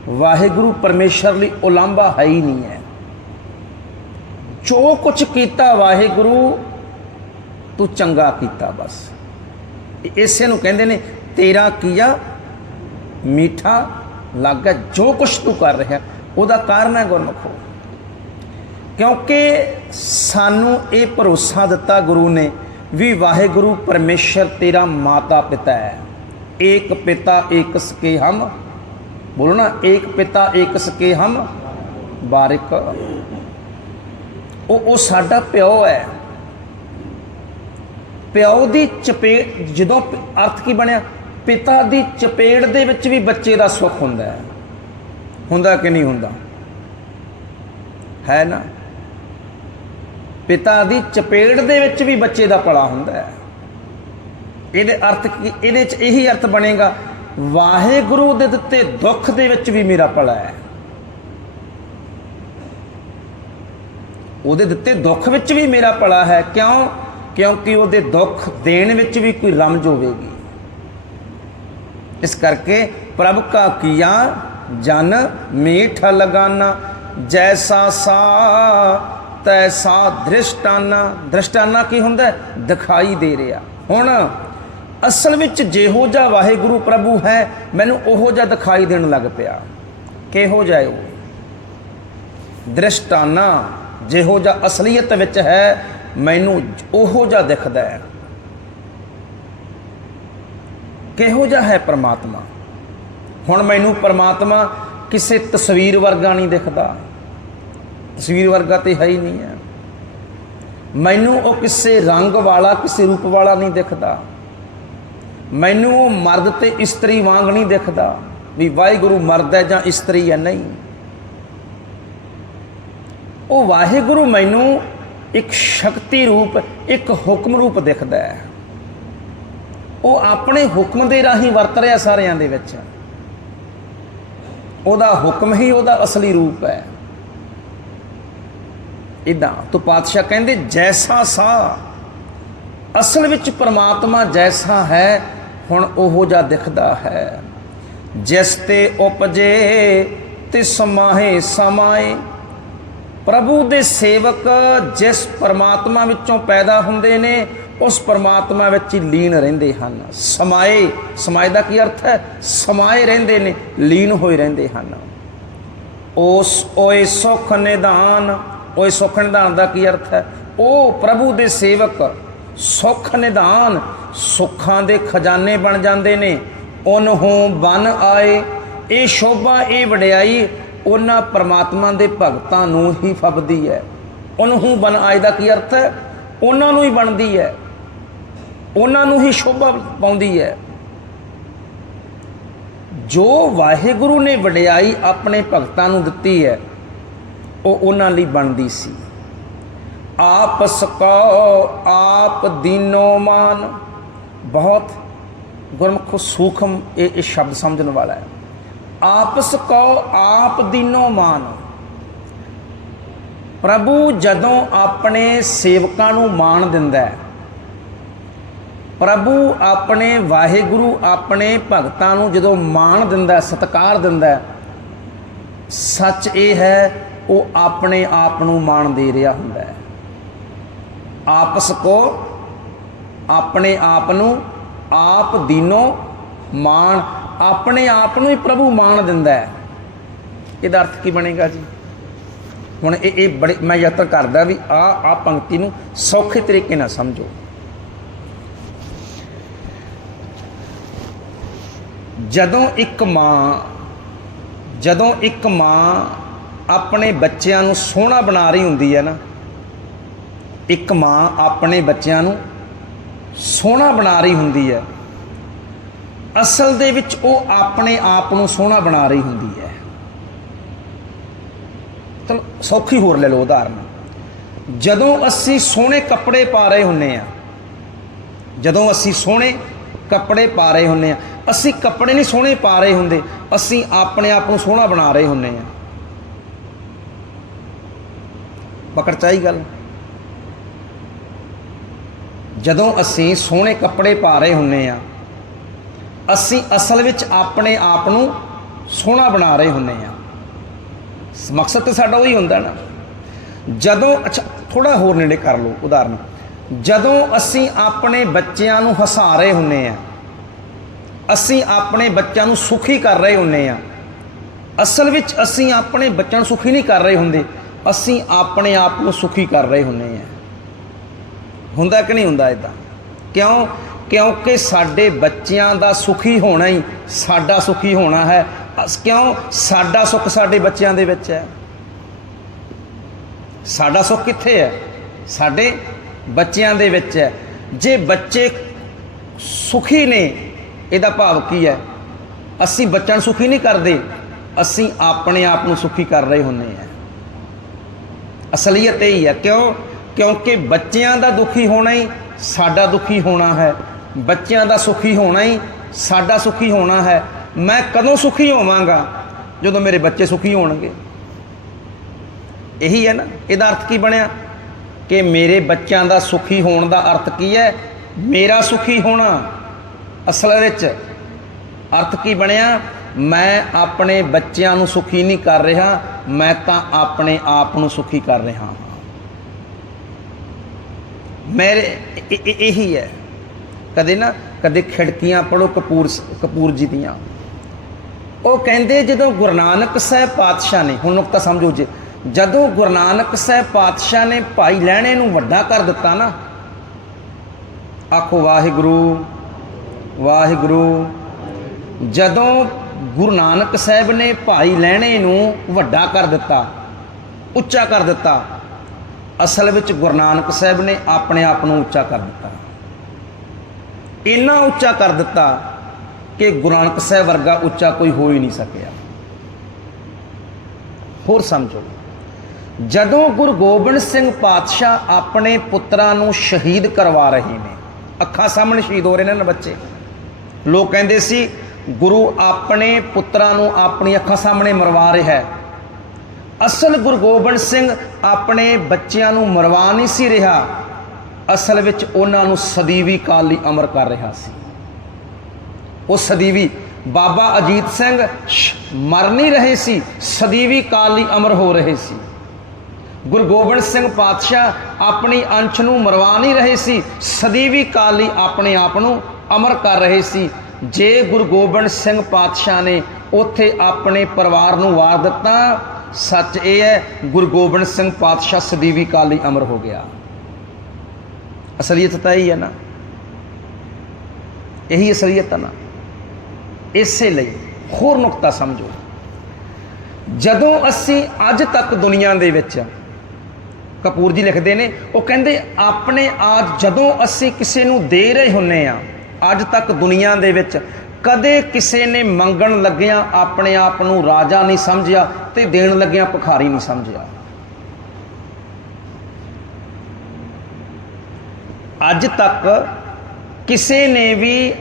ਵਾਹਿਗੁਰੂ ਪਰਮੇਸ਼ਰ ਲਈ ਉਲਾਂਭਾ ਹੈ ਹੀ ਨਹੀਂ ਹੈ। ਜੋ ਕੁਝ ਕੀਤਾ ਵਾਹਿਗੁਰੂ, ਤੂੰ ਚੰਗਾ ਕੀਤਾ ਬਸ। ਇਸੇ ਨੂੰ ਕਹਿੰਦੇ ਨੇ, ਤੇਰਾ ਕੀਆ ਮਿੱਠਾ ਲੱਗਾ, ਜੋ ਕੁਝ ਤੂੰ ਕਰ ਰਿਹਾ, ਉਹਦਾ ਕਾਰਨ ਹੈ ਗੁਰਮਖੋ। ਕਿਉਂਕਿ ਸਾਨੂੰ ਇਹ ਭਰੋਸਾ ਦਿੱਤਾ ਗੁਰੂ ਨੇ ਵੀ ਵਾਹਿਗੁਰੂ ਪਰਮੇਸ਼ਰ ਤੇਰਾ ਮਾਤਾ ਪਿਤਾ ਹੈ। ਏਕ ਪਿਤਾ ਏਕ ਸਕੇ ਹਮ, ਬੋਲੋ ਨਾ, ਏਕ ਪਿਤਾ ਏਕ ਸਕੇ ਹਮ, ਬਾਰਿਕ ਉਹ ਉਹ ਸਾਡਾ ਪਿਓ ਹੈ। ਪਿਓ ਦੀ ਚਪੇੜ ਜਦੋਂ ਅਰਥ ਕੀ ਬਣਿਆ? ਪਿਤਾ ਦੀ ਚਪੇੜ ਦੇ ਵਿੱਚ ਵੀ ਬੱਚੇ ਦਾ ਸੁੱਖ ਹੁੰਦਾ ਹੈ। ਹੁੰਦਾ ਕਿ ਨਹੀਂ ਹੁੰਦਾ? ਹੈ ਨਾ? ਪਿਤਾ ਦੀ ਚਪੇੜ ਦੇ ਵਿੱਚ ਵੀ ਬੱਚੇ ਦਾ ਭਲਾ ਹੁੰਦਾ ਹੈ। ਇਹਦੇ ਅਰਥ ਕੀ, ਇਹਦੇ ਚ ਇਹੀ ਅਰਥ ਬਣੇਗਾ, ਵਾਹਿਗੁਰੂ ਦੇ ਦਿੱਤੇ ਦੁੱਖ ਦੇ ਵਿੱਚ ਵੀ ਮੇਰਾ ਭਲਾ ਹੈ। ਉਹਦੇ ਦਿੱਤੇ ਦੁੱਖ ਵਿੱਚ ਵੀ ਮੇਰਾ ਭਲਾ ਹੈ। ਕਿਉਂ? ਕਿਉਂਕਿ ਉਹਦੇ ਦੁੱਖ ਦੇਣ ਵਿੱਚ ਵੀ ਕੋਈ ਰਮਜ ਹੋਵੇਗੀ। ਇਸ ਕਰਕੇ ਪ੍ਰਭ ਕਾ ਕੀਆ ਜਨ ਮੀਠ ਲਗਾਨਾ, ਜੈਸਾ ਸਾ, ਤੈਸਾ ਦ੍ਰਿਸ਼ਟਾਨਾ। ਦ੍ਰਿਸ਼ਟਾਨਾ ਕੀ ਹੁੰਦਾ? ਦਿਖਾਈ ਦੇ ਰਿਹਾ। ਹੁਣ ਅਸਲ ਵਿੱਚ ਜਿਹੋ ਜਿਹਾ ਵਾਹਿਗੁਰੂ ਪ੍ਰਭੂ ਹੈ, ਮੈਨੂੰ ਉਹੋ ਜਿਹਾ ਦਿਖਾਈ ਦੇਣ ਲੱਗ ਪਿਆ। ਕਿਹੋ ਜਿਹਾ ਉਹ? ਦ੍ਰਿਸ਼ਟਾਨਾ। ਜਿਹੋ ਜਿਹਾ ਅਸਲੀਅਤ ਵਿੱਚ ਹੈ, ਮੈਨੂੰ ਉਹੋ ਜਿਹਾ ਦਿਖਦਾ ਹੈ। ਕਿਹੋ ਜਿਹਾ ਹੈ ਪ੍ਰਮਾਤਮਾ? ਹੁਣ ਮੈਨੂੰ ਪ੍ਰਮਾਤਮਾ ਕਿਸੇ ਤਸਵੀਰ ਵਰਗਾ ਨਹੀਂ ਦਿਖਦਾ। ਤਸਵੀਰ ਵਰਗਾ ਤੇ ਹੈ ਹੀ ਨਹੀਂ ਹੈ। ਮੈਨੂੰ ਉਹ ਕਿਸੇ ਰੰਗ ਵਾਲਾ, ਕਿਸੇ ਰੂਪ ਵਾਲਾ ਨਹੀਂ ਦਿਖਦਾ। ਮੈਨੂੰ ਉਹ ਮਰਦ ਤੇ ਇਸਤਰੀ ਵਾਂਗ ਨਹੀਂ ਦਿਖਦਾ ਵੀ ਵਾਹਿਗੁਰੂ ਮਰਦ ਹੈ ਜਾਂ ਇਸਤਰੀ ਹੈ ਨਹੀਂ। ਉਹ ਵਾਹਿਗੁਰੂ ਮੈਨੂੰ ਇੱਕ ਸ਼ਕਤੀ ਰੂਪ, ਇੱਕ ਹੁਕਮ ਰੂਪ ਦਿਖਦਾ ਹੈ। ਉਹ ਆਪਣੇ ਹੁਕਮ ਦੇ ਰਾਹੀਂ ਵਰਤ ਰਿਹਾ ਸਾਰਿਆਂ ਦੇ ਵਿੱਚ। ਉਹਦਾ ਹੁਕਮ ਹੀ ਉਹਦਾ ਅਸਲੀ ਰੂਪ ਹੈ। ਇਦਾਂ ਤੋਂ ਪਾਤਸ਼ਾਹ ਕਹਿੰਦੇ, ਜੈਸਾ ਸਾ ਅਸਲ ਵਿੱਚ ਪ੍ਰਮਾਤਮਾ ਜੈਸਾ ਹੈ, ਹੁਣ ਉਹੋ ਜਿਹਾ ਦਿਖਦਾ ਹੈ। ਜਿਸ ਤੇ ਉਪਜੇ, ਤਿਸ ਮਾਹੇ ਸਮਾਏ ਪ੍ਰਭੂ ਦੇ ਸੇਵਕ ਜਿਸ ਪਰਮਾਤਮਾ ਵਿੱਚੋਂ ਪੈਦਾ ਹੁੰਦੇ ਨੇ, ਉਸ ਪਰਮਾਤਮਾ ਵਿੱਚ ਹੀ ਲੀਨ ਰਹਿੰਦੇ ਹਨ। ਸਮਾਏ ਸਮਾਏ ਦਾ ਕੀ ਅਰਥ ਹੈ? ਸਮਾਏ ਰਹਿੰਦੇ ਨੇ, ਲੀਨ ਹੋਏ ਰਹਿੰਦੇ ਹਨ। ਉਸ, ਓਏ ਸੁਖ ਨਿਦਾਨ ਓਏ ਸੁਖ ਨਿਦਾਨ ਦਾ ਕੀ ਅਰਥ ਹੈ? ਉਹ ਪ੍ਰਭੂ ਦੇ ਸੇਵਕ, ਸੁਖ ਨਿਦਾਨ ਸੁੱਖਾਂ ਦੇ ਖਜ਼ਾਨੇ ਬਣ ਜਾਂਦੇ ਨੇ। ਉਨਹੋਂ ਬਨ ਆਏ, ਇਹ ਸ਼ੋਭਾ, ਇਹ ਵਡਿਆਈ ਉਹਨਾਂ ਪਰਮਾਤਮਾ ਦੇ ਭਗਤਾਂ ਨੂੰ ਹੀ ਫਬਦੀ ਹੈ। ਉਹਨੂੰ ਬਨ ਆਏ ਦਾ ਕੀ ਅਰਥ ਹੈ? ਉਹਨਾਂ ਨੂੰ ਹੀ ਬਣਦੀ ਹੈ। ਉਹਨਾਂ ਨੂੰ ਹੀ ਸ਼ੋਭਾ ਪਾਉਂਦੀ ਹੈ। ਜੋ ਵਾਹਿਗੁਰੂ ਨੇ ਵਡਿਆਈ ਆਪਣੇ ਭਗਤਾਂ ਨੂੰ ਦਿੱਤੀ ਹੈ, ਉਹ ਉਹਨਾਂ ਲਈ ਬਣਦੀ ਸੀ। ਆਪ ਸਕੋ, ਆਪ ਦੀਨੋ ਮਾਨ। ਬਹੁਤ ਗੁਰਮੁਖ ਸੂਖਮ ਇਹ ਇਹ ਸ਼ਬਦ ਸਮਝਣ ਵਾਲਾ ਹੈ। ਆਪਸ ਕੋ ਆਪ ਦੀਨੋ ਮਾਨ। ਪ੍ਰਭੂ ਜਦੋਂ ਆਪਣੇ ਸੇਵਕਾਂ ਨੂੰ ਮਾਣ ਦਿੰਦਾ ਹੈ ਪ੍ਰਭੂ ਆਪਣੇ ਵਾਹਿਗੁਰੂ ਆਪਣੇ ਭਗਤਾਂ ਨੂੰ ਜਦੋਂ ਮਾਣ ਦਿੰਦਾ ਹੈ, ਸਤਿਕਾਰ ਦਿੰਦਾ ਸੱਚ ਇਹ ਹੈ ਉਹ ਆਪਣੇ ਆਪ ਨੂੰ ਮਾਣ ਦੇ ਰਿਹਾ ਹੁੰਦਾ ਹੈ। ਆਪਸ ਕੋ ਆਪਣੇ ਆਪ ਨੂੰ ਆਪ ਦੀਨੋ ਮਾਣ ਆਪਣੇ ਆਪ ਨੂੰ ਹੀ ਪ੍ਰਭੂ ਮਾਣ ਦਿੰਦਾ ਹੈ। ਇਹਦਾ ਅਰਥ ਕੀ ਬਣੇਗਾ ਜੀ? ਹੁਣ ਇਹ ਇਹ ਬੜੇ ਮੈਂ ਯਤਨ ਕਰਦਾ ਵੀ ਆ ਆ ਪੰਕਤੀ ਨੂੰ ਸੌਖੇ ਤਰੀਕੇ ਨਾਲ ਸਮਝੋ। ਜਦੋਂ ਇੱਕ ਮਾਂ ਜਦੋਂ ਇੱਕ ਮਾਂ ਆਪਣੇ ਬੱਚਿਆਂ ਨੂੰ ਸੋਹਣਾ ਬਣਾ ਰਹੀ ਹੁੰਦੀ ਹੈ ਨਾ, ਇੱਕ ਮਾਂ ਆਪਣੇ ਬੱਚਿਆਂ ਨੂੰ ਸੋਹਣਾ ਬਣਾ ਰਹੀ ਹੁੰਦੀ ਹੈ। ਅਸਲ ਦੇ ਵਿੱਚ ਉਹ ਆਪਣੇ ਆਪ ਨੂੰ ਸੋਹਣਾ ਬਣਾ ਰਹੀ ਹੁੰਦੀ ਹੈ। ਚਲੋ, ਸੌਖੀ ਹੋਰ ਲੈ ਲਓ ਉਦਾਹਰਨ। ਜਦੋਂ ਅਸੀਂ ਸੋਹਣੇ ਕੱਪੜੇ ਪਾ ਰਹੇ ਹੁੰਨੇ ਆ, ਜਦੋਂ ਅਸੀਂ ਸੋਹਣੇ ਕੱਪੜੇ ਪਾ ਰਹੇ ਹੁੰਨੇ ਆ, ਅਸੀਂ ਕੱਪੜੇ ਨਹੀਂ ਸੋਹਣੇ ਪਾ ਰਹੇ ਹੁੰਦੇ, ਅਸੀਂ ਆਪਣੇ ਆਪ ਨੂੰ ਸੋਹਣਾ ਬਣਾ ਰਹੇ ਹੁੰਨੇ ਆ। ਪਕੜ ਚਾਹੀ ਗੱਲ। ਜਦੋਂ ਅਸੀਂ ਸੋਹਣੇ ਕੱਪੜੇ ਪਾ ਰਹੇ ਹੁੰਨੇ ਆ ਅਸੀਂ ਅਸਲ ਵਿੱਚ ਆਪਣੇ ਆਪ ਨੂੰ ਸੋਹਣਾ ਬਣਾ ਰਹੇ ਹੁੰਨੇ ਆ। ਮਕਸਦ ਤਾਂ ਸਾਡਾ ਉਹੀ ਹੁੰਦਾ ਨਾ। ਜਦੋਂ, ਅੱਛਾ ਥੋੜਾ ਹੋਰ ਨੇੜੇ ਕਰ ਲਓ, ਉਦਾਹਰਨ। ਜਦੋਂ ਅਸੀਂ ਆਪਣੇ ਬੱਚਿਆਂ ਨੂੰ ਹਸਾ ਰਹੇ ਹੁੰਨੇ ਆ, ਅਸੀਂ ਆਪਣੇ ਬੱਚਿਆਂ ਨੂੰ ਸੁਖੀ ਕਰ ਰਹੇ ਹੁੰਨੇ ਆ, ਅਸਲ ਵਿੱਚ ਅਸੀਂ ਆਪਣੇ ਬੱਚਿਆਂ ਨੂੰ ਸੁਖੀ ਨਹੀਂ ਕਰ ਰਹੇ ਹੁੰਦੇ, ਅਸੀਂ ਆਪਣੇ ਆਪ ਨੂੰ ਸੁਖੀ ਕਰ ਰਹੇ ਹੁੰਨੇ ਆ। ਹੁੰਦਾ ਕਿ ਨਹੀਂ ਹੁੰਦਾ ਇਦਾਂ ਕਿਉਂ? ਕਿਉਂਕਿ ਸਾਡੇ ਬੱਚਿਆਂ ਦਾ ਸੁਖੀ ਹੋਣਾ ਹੀ ਸਾਡਾ ਸੁਖੀ ਹੋਣਾ ਹੈ। ਅਸ- ਕਿਉਂ? ਸਾਡਾ ਸੁੱਖ ਸਾਡੇ ਬੱਚਿਆਂ ਦੇ ਵਿੱਚ ਹੈ। ਸਾਡਾ ਸੁੱਖ ਕਿੱਥੇ ਹੈ? ਸਾਡੇ ਬੱਚਿਆਂ ਦੇ ਵਿੱਚ ਹੈ। ਜੇ ਬੱਚੇ ਸੁਖੀ ਨੇ, ਇਹਦਾ ਭਾਵ ਕੀ ਹੈ? ਅਸੀਂ ਬੱਚਿਆਂ ਨੂੰ ਸੁਖੀ ਨਹੀਂ ਕਰਦੇ। ਅਸੀਂ ਆਪਣੇ ਆਪ ਨੂੰ ਸੁਖੀ ਕਰ ਰਹੇ ਹੁੰਨੇ ਆ ਅਸਲੀਅਤ ਇਹ ਹੀ ਹੈ। ਕਿਉਂ? ਕਿਉਂਕਿ ਬੱਚਿਆਂ ਦਾ ਦੁਖੀ ਹੋਣਾ ਹੀ ਸਾਡਾ ਦੁਖੀ ਹੋਣਾ ਹੈ। ਬੱਚਿਆਂ ਦਾ ਸੁਖੀ ਹੋਣਾ ਹੀ, ਸਾਡਾ ਸੁਖੀ ਹੋਣਾ ਹੈ। ਮੈਂ ਕਦੋਂ ਸੁਖੀ ਹੋਵਾਂਗਾ? ਜਦੋਂ ਮੇਰੇ ਬੱਚੇ ਸੁਖੀ ਹੋਣਗੇ। ਇਹੀ ਹੈ ਨਾ, ਇਹਦਾ ਅਰਥ ਕੀ ਬਣਿਆ? ਕਿ ਮੇਰੇ ਬੱਚਿਆਂ ਦਾ ਸੁਖੀ ਹੋਣ ਦਾ ਅਰਥ ਕੀ ਹੈ? ਮੇਰਾ ਸੁਖੀ ਹੋਣਾ। ਅਸਲ ਵਿੱਚ ਅਰਥ ਕੀ ਬਣਿਆ? ਮੈਂ ਆਪਣੇ ਬੱਚਿਆਂ ਨੂੰ ਸੁਖੀ ਨਹੀਂ ਕਰ ਰਿਹਾ, ਮੈਂ ਤਾਂ ਆਪਣੇ ਆਪ ਨੂੰ ਸੁਖੀ ਕਰ ਰਿਹਾ ਹਾਂ। ਮੇਰੇ, ਇਹੀ ਹੈ। ਕਦੇ ਨਾ ਕਦੇ ਖਿੜਕੀਆਂ ਪੜੋ ਕਪੂਰ ਕਪੂਰ ਜੀ ਦੀਆਂ। ਉਹ ਕਹਿੰਦੇ ਜਦੋਂ ਗੁਰੂ ਨਾਨਕ ਸਾਹਿਬ ਪਾਤਸ਼ਾਹ ਨੇ, ਹੁਣ ਨੁਕਤਾ ਸਮਝੋ ਜੀ, ਜਦੋਂ ਗੁਰੂ ਨਾਨਕ ਸਾਹਿਬ ਪਾਤਸ਼ਾਹ ਨੇ ਭਾਈ ਲਹਿਣੇ ਨੂੰ ਵੱਡਾ ਕਰ ਦਿੱਤਾ ਨਾ, ਆਖੋ ਵਾਹਿਗੁਰੂ ਵਾਹਿਗੁਰੂ, ਜਦੋਂ ਗੁਰੂ ਨਾਨਕ ਸਾਹਿਬ ਨੇ ਭਾਈ ਲਹਿਣੇ ਨੂੰ ਵੱਡਾ ਕਰ ਦਿੱਤਾ, ਉੱਚਾ ਕਰ ਦਿੱਤਾ, ਅਸਲ ਵਿੱਚ ਗੁਰੂ ਨਾਨਕ ਸਾਹਿਬ ਨੇ ਆਪਣੇ ਆਪ ਨੂੰ ਉੱਚਾ ਕਰ ਦਿੱਤਾ। ਇੰਨਾ ਉੱਚਾ ਕਰ ਦਿੱਤਾ ਕਿ ਗੁਰੂ ਨਾਨਕ ਸਾਹਿਬ ਵਰਗਾ ਉੱਚਾ ਕੋਈ ਹੋ ਹੀ ਨਹੀਂ ਸਕਿਆ। ਹੋਰ ਸਮਝੋ। ਜਦੋਂ ਗੁਰੂ ਗੋਬਿੰਦ ਸਿੰਘ ਪਾਤਸ਼ਾਹ ਆਪਣੇ ਪੁੱਤਰਾਂ ਨੂੰ ਸ਼ਹੀਦ ਕਰਵਾ ਰਹੇ ਨੇ, ਅੱਖਾਂ ਸਾਹਮਣੇ ਸ਼ਹੀਦ ਹੋ ਰਹੇ ਨੇ ਬੱਚੇ, ਲੋਕ ਕਹਿੰਦੇ ਸੀ, ਗੁਰੂ ਆਪਣੇ ਪੁੱਤਰਾਂ ਨੂੰ ਆਪਣੀ ਅੱਖਾਂ ਸਾਹਮਣੇ ਮਰਵਾ ਰਿਹਾ ਹੈ। ਅਸਲ ਗੁਰੂ ਗੋਬਿੰਦ ਸਿੰਘ ਆਪਣੇ ਬੱਚਿਆਂ ਨੂੰ ਮਰਵਾ ਨਹੀਂ ਸੀ ਰਿਹਾ। ਅਸਲ ਵਿੱਚ ਉਹਨਾਂ ਨੂੰ ਸਦੀਵੀ ਕਾਲ ਲਈ ਅਮਰ ਕਰ ਰਿਹਾ ਸੀ। ਉਹ ਸਦੀਵੀ ਬਾਬਾ ਅਜੀਤ ਸਿੰਘ ਸ਼- ਮਰ ਨਹੀਂ ਰਹੇ ਸੀ, ਸਦੀਵੀ ਕਾਲ ਲਈ ਅਮਰ ਹੋ ਰਹੇ ਸੀ। ਗੁਰੂ ਗੋਬਿੰਦ ਸਿੰਘ ਪਾਤਸ਼ਾਹ ਆਪਣੀ ਅੰਸ਼ ਨੂੰ ਮਰਵਾ ਨਹੀਂ ਰਹੇ ਸੀ, ਸਦੀਵੀ ਕਾਲ ਲਈ ਆਪਣੇ ਆਪ ਨੂੰ ਅਮਰ ਕਰ ਰਹੇ ਸੀ। ਜੇ ਗੁਰੂ ਗੋਬਿੰਦ ਸਿੰਘ ਪਾਤਸ਼ਾਹ ਨੇ ਉੱਥੇ ਆਪਣੇ ਪਰਿਵਾਰ ਨੂੰ ਵਾਰ ਦਿੱਤਾ, ਸੱਚ ਇਹ ਹੈ, ਗੁਰੂ ਗੋਬਿੰਦ ਸਿੰਘ ਪਾਤਸ਼ਾਹ ਸਦੀਵੀ ਕਾਲ ਲਈ ਅਮਰ ਹੋ ਗਿਆ। ਅਸਲੀਅਤ ਤਾਂ ਇਹੀ ਹੈ ਨਾ। ਇਹੀ ਅਸਲੀਅਤ ਹੈ ਨਾ। ਇਸੇ ਲਈ ਹੋਰ ਨੁਕਤਾ ਸਮਝੋ। ਜਦੋਂ ਅਸੀਂ ਅੱਜ ਤੱਕ ਦੁਨੀਆ ਦੇ ਵਿੱਚ ਕਪੂਰ ਜੀ ਲਿਖਦੇ ਨੇ, ਉਹ ਕਹਿੰਦੇ ਆਪਣੇ ਆਪ ਜਦੋਂ ਅਸੀਂ ਕਿਸੇ ਨੂੰ ਦੇ ਰਹੇ ਹੁੰਨੇ ਆ, ਅੱਜ ਤੱਕ ਦੁਨੀਆ ਦੇ ਵਿੱਚ ਕਦੇ ਕਿਸੇ ਨੇ ਮੰਗਣ ਲੱਗਿਆਂ ਆਪਣੇ ਆਪ ਨੂੰ ਰਾਜਾ ਨਹੀਂ ਸਮਝਿਆ ਤੇ ਦੇਣ ਲੱਗਿਆਂ ਭਿਖਾਰੀ ਨਹੀਂ ਸਮਝਿਆ। ਅੱਜ ਤੱਕ ਕਿਸੇ ਨੇ ਵੀ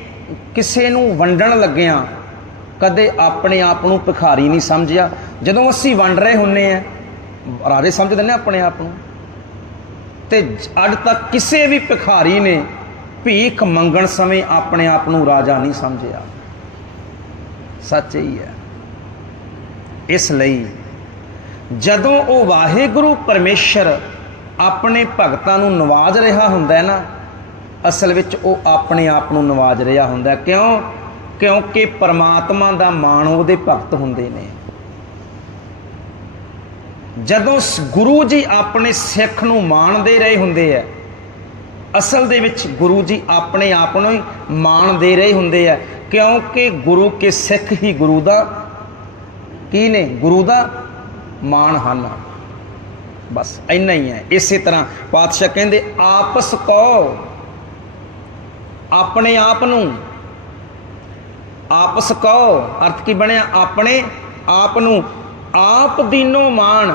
ਕਿਸੇ ਨੂੰ ਵੰਡਣ ਲੱਗਿਆਂ ਕਦੇ ਆਪਣੇ ਆਪ ਨੂੰ ਭਿਖਾਰੀ ਨਹੀਂ ਸਮਝਿਆ। ਜਦੋਂ ਅਸੀਂ ਵੰਡ ਰਹੇ ਹੁੰਨੇ ਆ, ਰਾਜੇ ਸਮਝਦੇ ਨੇ ਆਪਣੇ ਆਪ ਨੂੰ। ਤੇ ਅੱਜ ਤੱਕ ਕਿਸੇ ਵੀ ਭਿਖਾਰੀ ਨੇ ਭੀਖ ਮੰਗਣ ਸਮੇਂ ਆਪਣੇ ਆਪ ਨੂੰ ਰਾਜਾ ਨਹੀਂ ਸਮਝਿਆ। ਸੱਚ ਹੀ ਹੈ। ਇਸ ਲਈ ਜਦੋਂ ਉਹ ਵਾਹਿਗੁਰੂ ਪਰਮੇਸ਼ਰ ਆਪਣੇ ਭਗਤਾਂ ਨੂੰ ਨਵਾਜ਼ ਰਿਹਾ ਹੁੰਦਾ ਹੈ ਨਾ, ਅਸਲ ਵਿੱਚ ਉਹ ਆਪਣੇ ਆਪ ਨੂੰ ਨਵਾਜ਼ ਰਿਹਾ ਹੁੰਦਾ ਕਿਉਂ? ਕਿਉਂਕਿ ਪਰਮਾਤਮਾ ਦਾ ਮਾਣ ਉਹਦੇ ਭਗਤ ਹੁੰਦੇ ਨੇ। ਜਦੋਂ ਸ- ਗੁਰੂ ਜੀ ਆਪਣੇ ਸਿੱਖ ਨੂੰ ਮਾਣ ਦੇ ਰਹੇ ਹੁੰਦੇ ਆ ਅਸਲ ਦੇ ਵਿੱਚ ਗੁਰੂ ਜੀ ਆਪਣੇ ਆਪ ਨੂੰ ਹੀ ਮਾਣ ਦੇ ਰਹੇ ਹੁੰਦੇ ਆ ਕਿਉਂਕਿ ਗੁਰੂ ਕੇ ਸਿੱਖ ਹੀ ਗੁਰੂ ਦਾ, ਕੀ ਨੇ? ਗੁਰੂ ਦਾ ਮਾਣ ਹਨ। ਬਸ ਇੰਨਾ ਹੀ ਹੈ। ਇਸੇ ਤਰ੍ਹਾਂ ਪਾਤਸ਼ਾਹ ਕਹਿੰਦੇ, ਆਪਸ ਕੋ ਆਪਣੇ ਆਪ ਨੂੰ ਆਪਸ ਕਹੋ। ਅਰਥ ਕੀ ਬਣਿਆ? ਆਪਣੇ ਆਪ ਨੂੰ ਆਪ ਦੀਨੋ ਮਾਣ।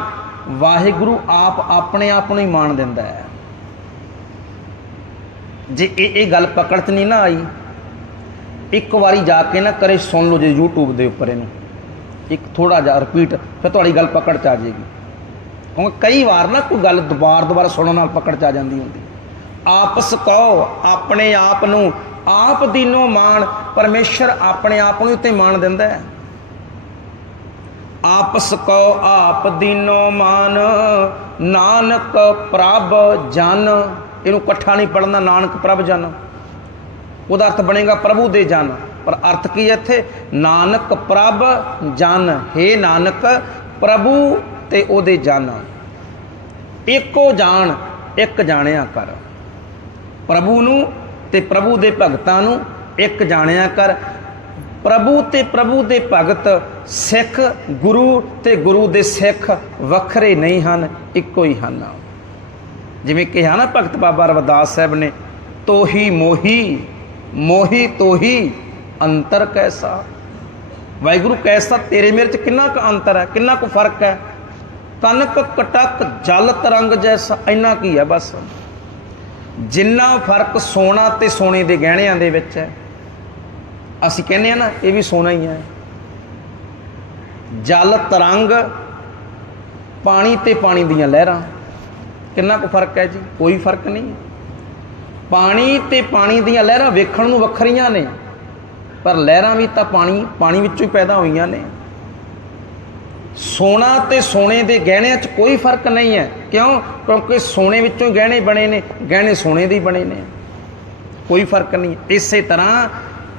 ਵਾਹਿਗੁਰੂ ਆਪ ਆਪਣੇ ਆਪ ਨੂੰ ਹੀ ਮਾਣ ਦਿੰਦਾ ਹੈ। ਜੇ ਇਹ ਇਹ ਗੱਲ ਪਕੜ 'ਚ ਨਹੀਂ ਨਾ ਆਈ, ਇੱਕ ਵਾਰੀ ਜਾ ਕੇ ਨਾ ਕਰੇ ਸੁਣ ਲਓ ਜੇ YouTube ਦੇ ਉੱਪਰ ਇਹਨੂੰ। ਇੱਕ ਥੋੜਾ ਜਿਹਾ ਰਿਪੀਟ ਫਿਰ ਤੁਹਾਡੀ ਗੱਲ ਪਕੜ 'ਚ ਆ ਜਾਏਗੀ। ਹੁਣ ਕਈ ਵਾਰ ਨਾ ਕੋਈ ਗੱਲ ਦੁਬਾਰ ਦੁਬਾਰਾ ਸੁਣਨ ਨਾਲ ਪਕੜ 'ਚ ਆ ਜਾਂਦੀ ਹੁੰਦੀ। ਆਪਸ ਕਹੋ, ਆਪਣੇ ਆਪ ਨੂੰ, ਆਪ ਦੀਨੋ ਮਾਣ, ਪਰਮੇਸ਼ਰ ਆਪਣੇ ਆਪ ਨੂੰ ਉੱਤੇ ਮਾਣ ਦਿੰਦਾ ਹੈ। ਆਪਸ ਕੋ ਆਪ ਦੀਨੋ ਮਾਨ ਨਾਨਕ ਪ੍ਰਭ ਜਨ। ਇਹਨੂੰ ਇਕੱਠਾ ਨਹੀਂ ਪੜਨਾ ਨਾਨਕ ਪ੍ਰਭ ਜਨ। ਉਹਦਾ ਅਰਥ ਬਣੇਗਾ ਪ੍ਰਭੂ ਦੇ ਜਨ। ਪਰ ਅਰਥ ਕੀ ਹੈ ਇੱਥੇ? ਨਾਨਕ ਪ੍ਰਭ ਜਨ। ਹੈ ਨਾਨਕ, ਪ੍ਰਭੂ ਤੇ ਉਹਦੇ ਜਨ। ਇੱਕੋ ਜਾਣ ਇੱਕ ਜਾਣਿਆ ਕਰ। ਪ੍ਰਭੂ ਨੂੰ ਤੇ ਪ੍ਰਭੂ ਦੇ ਭਗਤਾਂ ਨੂੰ ਇੱਕ ਜਾਣਿਆ ਕਰ। ਪ੍ਰਭੂ ਤੇ ਪ੍ਰਭੂ ਦੇ ਭਗਤ ਸਿੱਖ, ਗੁਰੂ ਤੇ ਗੁਰੂ ਦੇ ਸਿੱਖ ਵੱਖਰੇ ਨਹੀਂ ਹਨ, ਇੱਕੋ ਹੀ ਹਨ। ਜਿਵੇਂ ਕਿਹਾ ਨਾ ਭਗਤ ਬਾਬਾ ਰਵਿਦਾਸ ਸਾਹਿਬ ਨੇ, ਤੋਹੀ ਮੋਹੀ ਮੋਹੀ ਤੋਹੀ, ਅੰਤਰ ਕੈਸਾ? ਵਾਹਿਗੁਰੂ, ਕੈਸਾ ਤੇਰੇ ਮੇਰੇ ਚ ਕਿੰਨਾ ਕੁ ਅੰਤਰ ਹੈ, ਕਿੰਨਾ ਕੁ ਫ਼ਰਕ ਹੈ? ਕਨਕ ਕਟਕ ਜਲ ਤਰੰਗ ਜੈਸਾ, ਇੰਨਾ ਕੀ ਹੈ ਬਸ। ਜਿੰਨਾ ਫ਼ਰਕ ਸੋਨਾ ਤੇ ਸੋਨੇ ਦੇ ਗਹਿਣਿਆਂ ਦੇ ਵਿੱਚ ਹੈ, ਅਸੀਂ ਕਹਿੰਦੇ ਆ ਨਾ, ਇਹ ਵੀ ਸੋਨਾ ਹੀ ਹੈ। ਜਲ ਤਰੰਗ ਪਾਣੀ ਤੇ ਪਾਣੀ ਦੀਆਂ ਲਹਿਰਾਂ। ਕਿੰਨਾ ਕੁ ਫ਼ਰਕ ਹੈ ਜੀ? ਕੋਈ ਫ਼ਰਕ ਨਹੀਂ। ਪਾਣੀ ਤੇ ਪਾਣੀ ਦੀਆਂ ਲਹਿਰਾਂ ਵੇਖਣ ਨੂੰ ਵੱਖਰੀਆਂ ਨੇ, ਪਰ ਲਹਿਰਾਂ ਵੀ ਤਾਂ ਪਾਣੀ ਪਾਣੀ ਵਿੱਚੋਂ ਹੀ ਪੈਦਾ ਹੋਈਆਂ ਨੇ। ਸੋਨਾ ਤੇ ਸੋਨੇ ਦੇ ਗਹਿਣਿਆਂ 'ਚ ਕੋਈ ਫ਼ਰਕ ਨਹੀਂ ਹੈ। ਕਿਉਂ? ਕਿਉਂਕਿ ਸੋਨੇ ਵਿੱਚੋਂ ਗਹਿਣੇ ਬਣੇ ਨੇ, ਗਹਿਣੇ ਸੋਨੇ ਦੇ ਬਣੇ ਨੇ। ਕੋਈ ਫ਼ਰਕ ਨਹੀਂ। ਇਸੇ ਤਰ੍ਹਾਂ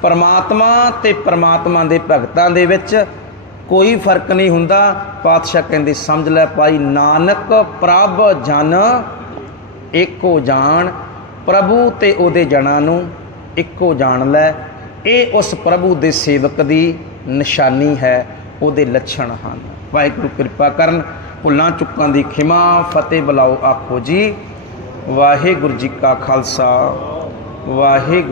ਪਰਮਾਤਮਾ ਤੇ ਪਰਮਾਤਮਾ ਦੇ ਭਗਤਾਂ ਦੇ ਵਿੱਚ ਕੋਈ ਫ਼ਰਕ ਨਹੀਂ ਹੁੰਦਾ। ਪਾਤਸ਼ਾਹ ਕਹਿੰਦੇ, ਸਮਝ ਲੈ ਭਾਈ, ਨਾਨਕ ਪ੍ਰਭ ਜਨ, ਇੱਕੋ ਜਾਣ। ਪ੍ਰਭੂ ਤੇ ਉਹਦੇ ਜਨਾਂ ਨੂੰ ਇੱਕੋ ਜਾਣ ਲੈ। ਇਹ ਉਸ ਪ੍ਰਭੂ ਦੇ ਸੇਵਕ ਦੀ ਨਿਸ਼ਾਨੀ ਹੈ, ਉਹਦੇ ਲੱਛਣ ਹਨ। ਵਾਹਿਗੁਰੂ ਕਿਰਪਾ ਕਰਨ। ਭੁੱਲਾਂ ਚੁੱਕਾਂ ਦੀ ਖਿਮਾ, ਫਤਿਹ ਬੁਲਾਓ ਆਖੋ ਜੀ। ਵਾਹਿਗੁਰੂ ਜੀ ਕਾ ਖਾਲਸਾ, ਵਾਹਿਗੁਰੂ